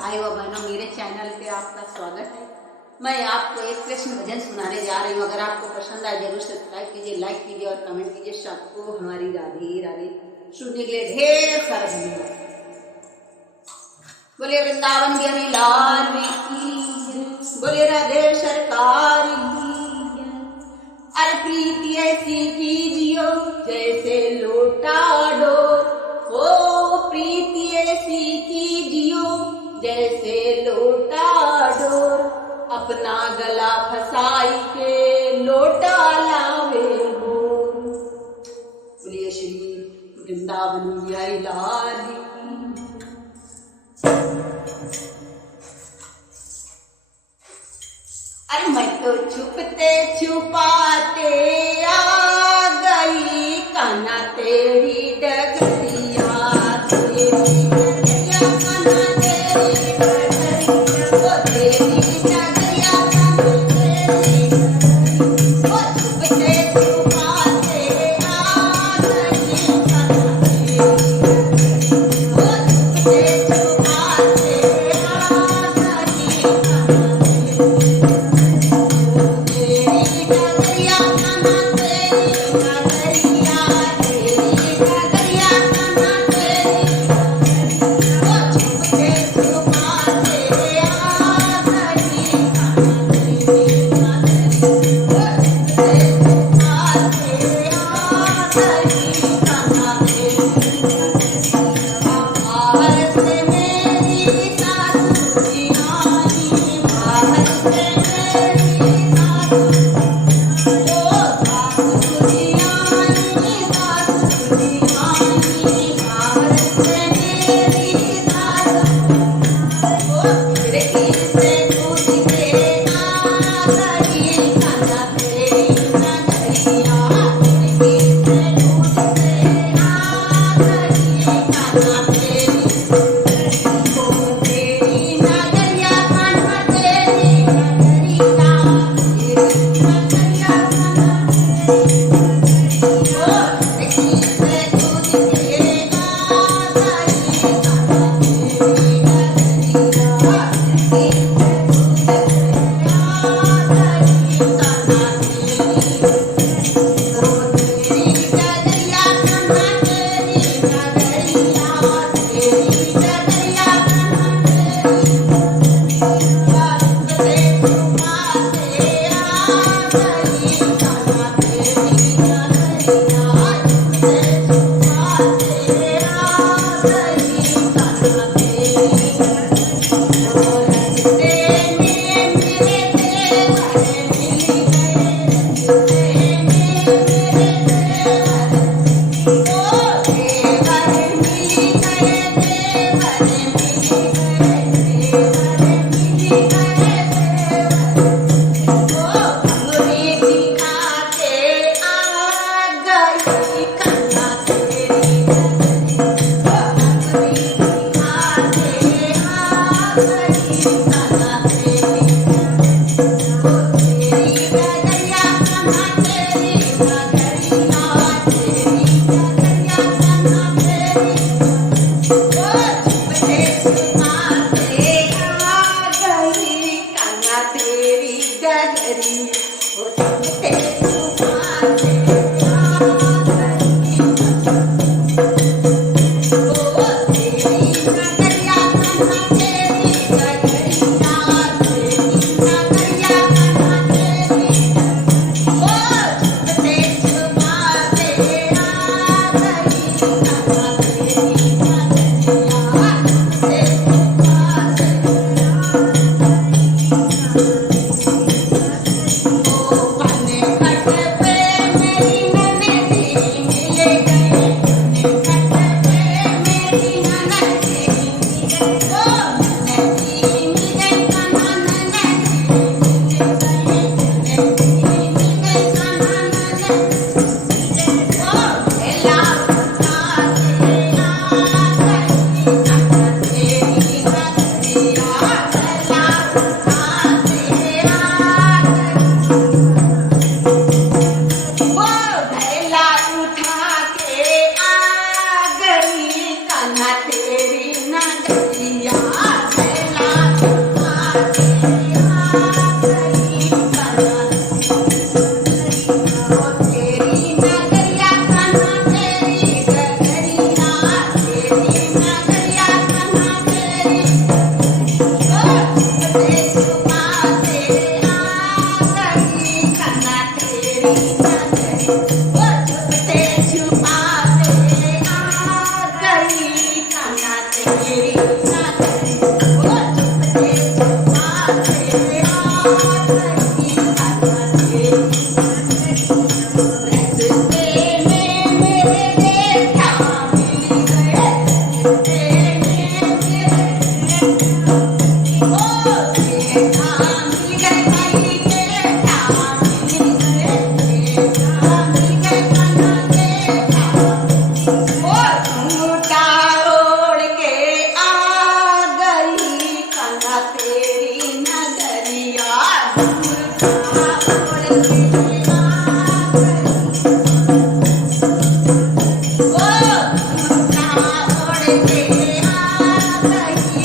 भाई व बहनों, मेरे चैनल पे आपका स्वागत है। मैं आपको एक कृष्ण भजन सुनाने जा रही हूँ। अगर आपको पसंद आए जरूर सब्सक्राइब कीजिए, लाइक कीजिए और कमेंट कीजिए। सबको हमारी राधे राधे। सुनने के लिए ढेर सारा धन्यवाद। बोले वृंदावन बिहारी लाल की, बोले राधे सरकार की। अरे प्रीति ऐसी कीजियो जैसे लोटा डोर, ओ प्रीति ऐसी कीजियो जैसे लोटा डोर। अपना गला फसाई के लोटा लावे मोर। बोलिए श्री वृंदावन बिहारी लाल की। अरे मैं तो छुपते छुपाते आ गई कान्हा तेरी डगरिया, तेरी डगरिया कान्हा तेरी डगरिया, ओ तेरी डगरिया कान्हा तेरी डगरिया। ओ छुपते छुपाते आ गई कान्हा तेरी डगरिया, ओ छुपते छुपाते आ गई कान्हा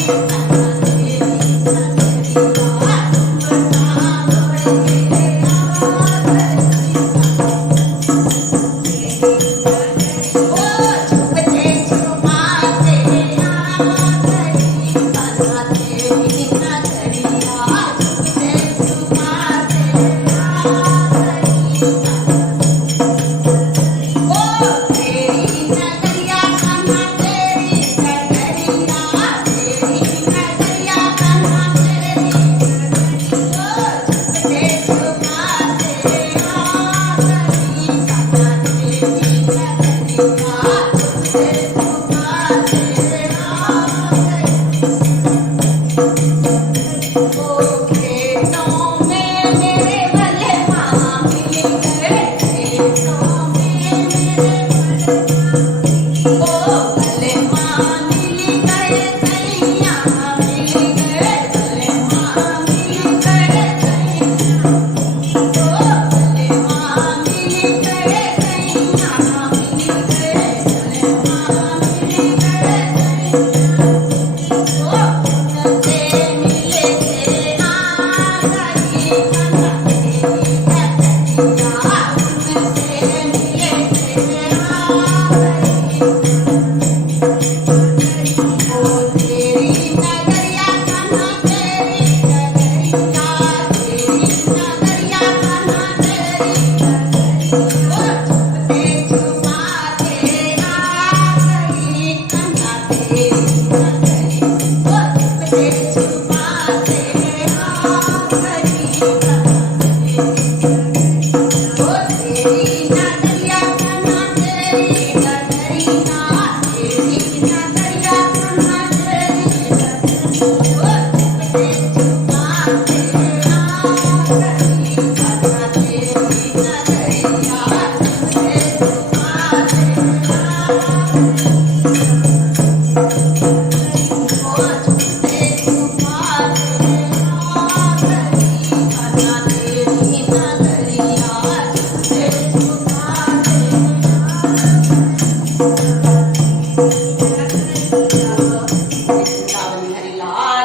Thank you.